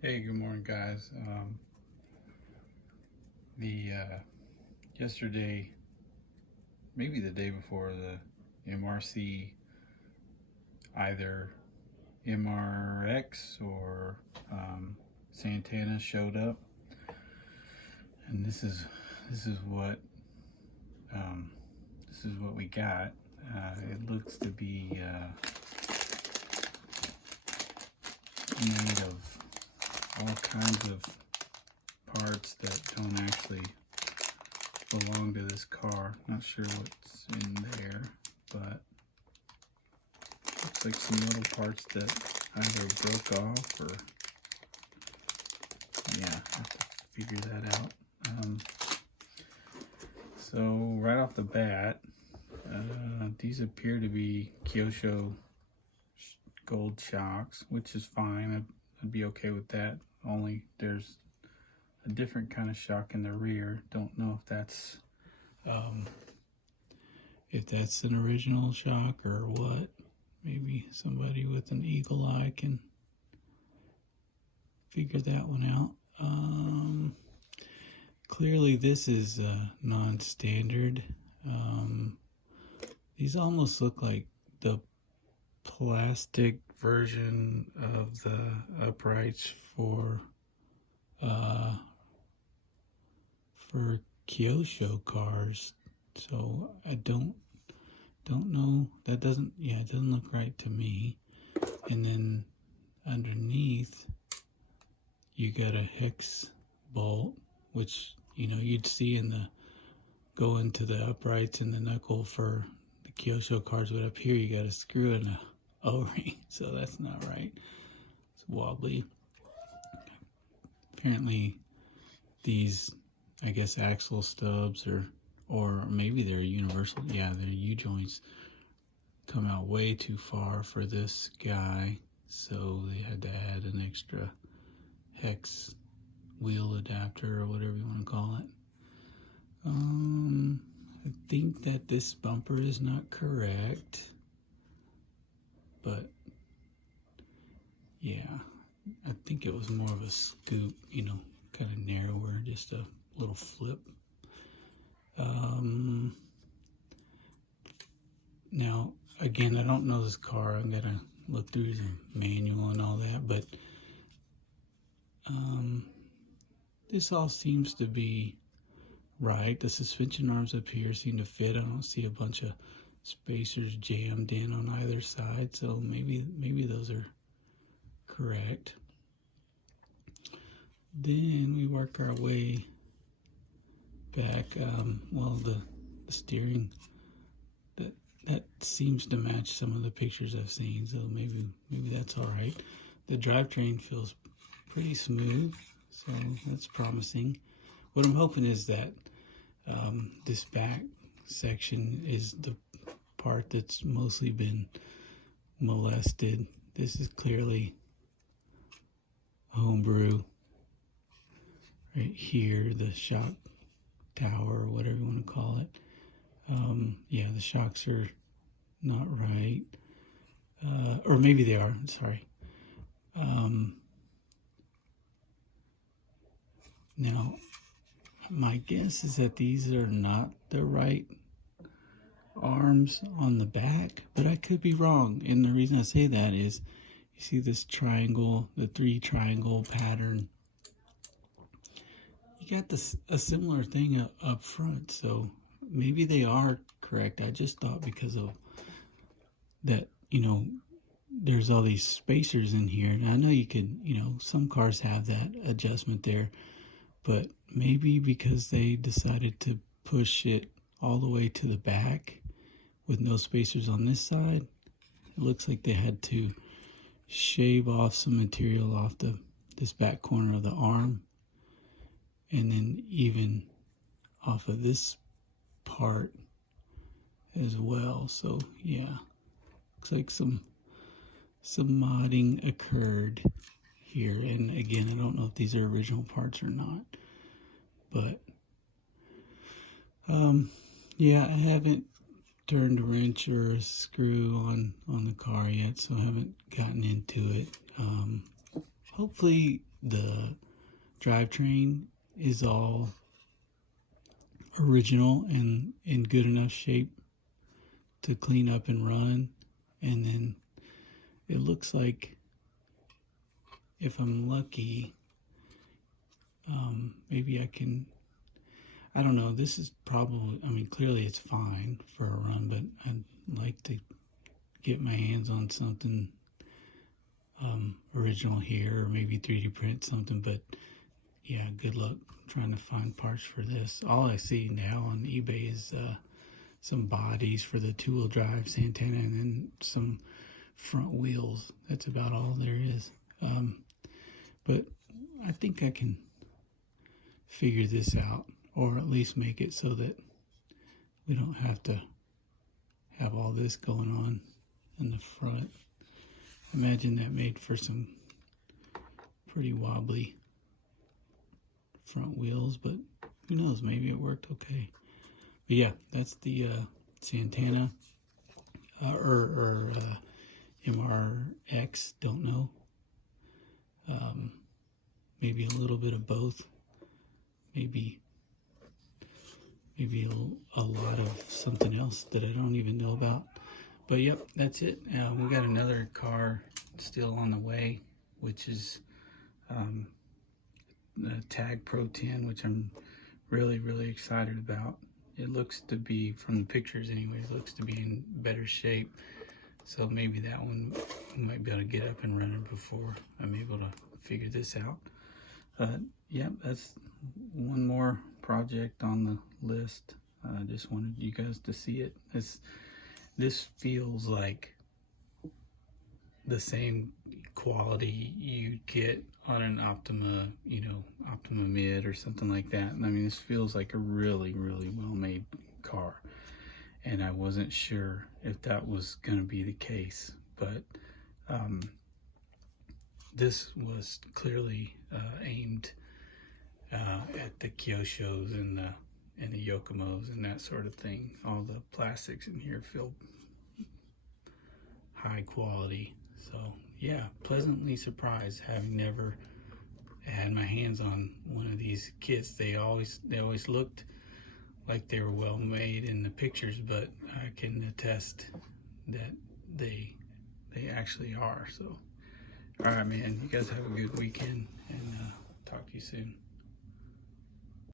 Hey, good morning, guys. The Yesterday, maybe the day before, the MRC, either MRX or Santana showed up, and this is what um, this is what we got. It looks to be made of all kinds of parts that don't actually belong to this car. Not sure what's in there, but looks like some little parts that either broke off or, yeah, I have to figure that out. So right off the bat, these appear to be Kyosho gold shocks, which is fine. I'd be okay with that. Only there's a different kind of shock in the rear. Don't know if that's an original shock or what. Maybe somebody with an eagle eye can figure that one out. Clearly this is non-standard. These almost look like the plastic version of the uprights for Kyosho cars. So I don't know. That doesn't, yeah, it doesn't look right to me. And then underneath you got a hex bolt, which you'd see in the go into the uprights and the knuckle for the Kyosho cars, but up here you got a screw and a O-ring, so that's not right. It's wobbly. Apparently these, I guess, axle stubs or maybe they're universal, yeah, they're U-joints, come out way too far for this guy, so they had to add an extra hex wheel adapter or whatever you want to call it. I think that this bumper is not correct, but yeah, I think it was more of a scoop, kind of narrower, just a little flip. Now, again, I don't know this car. I'm gonna look through the manual and all that, but this all seems to be right. The suspension arms up here seem to fit. I don't see a bunch of spacers jammed in on either side, so maybe those are correct. Then we work our way back. Well, the steering, that seems to match some of the pictures I've seen, so maybe that's all right. The drivetrain feels pretty smooth, so that's promising. What I'm hoping is that this back section is the part that's mostly been molested. This is clearly homebrew. Right here, the shock tower, or whatever you want to call it. Yeah, the shocks are not right. Or maybe they are, sorry. Now, my guess is that these are not the right arms on the back, but I could be wrong. And the reason I say that is, you see this triangle, the 3 triangle pattern. You got a similar thing up front, so maybe they are correct. I just thought because of that, there's all these spacers in here, and I know you could, some cars have that adjustment there, but maybe because they decided to push it all the way to the back with no spacers on this side, it looks like they had to shave off some material off this back corner of the arm, and then even off of this part as well. So yeah, looks like some modding occurred here. And again, I don't know if these are original parts or not, but yeah, I haven't turned a wrench or a screw on the car yet, so I haven't gotten into it. Hopefully the drivetrain is all original and in good enough shape to clean up and run. And then it looks like, if I'm lucky, maybe I can, I don't know, this is probably, I mean, clearly it's fine for a run, but I'd like to get my hands on something original here, or maybe 3D print something. But yeah, good luck trying to find parts for this. All I see now on eBay is some bodies for the 2-wheel drive Santana, and then some front wheels. That's about all there is. But I think I can figure this out, or at least make it so that we don't have to have all this going on in the front. Imagine that made for some pretty wobbly front wheels, but who knows, maybe it worked okay. But yeah, that's the Santana or MRX, don't know. Maybe a little bit of both. Maybe a lot of something else that I don't even know about. But yep, that's it. We got another car still on the way, which is the Tag Pro 10, which I'm really excited about. It looks to be, from the pictures anyways, looks to be in better shape. So maybe that one we might be able to get up and running before I'm able to figure this out. Yeah, that's one more project on the list. I just wanted you guys to see it. This feels like the same quality you get on an Optima, Optima Mid or something like that. I mean, this feels like a really well-made car, and I wasn't sure if that was going to be the case, but this was clearly aimed at the Kyoshos and the Yokomos and that sort of thing. All the plastics in here feel high quality. So yeah, pleasantly surprised, having never had my hands on one of these kits. They always looked like they were well made in the pictures, but I can attest that they actually are. So all right, man, you guys have a good weekend, and talk to you soon.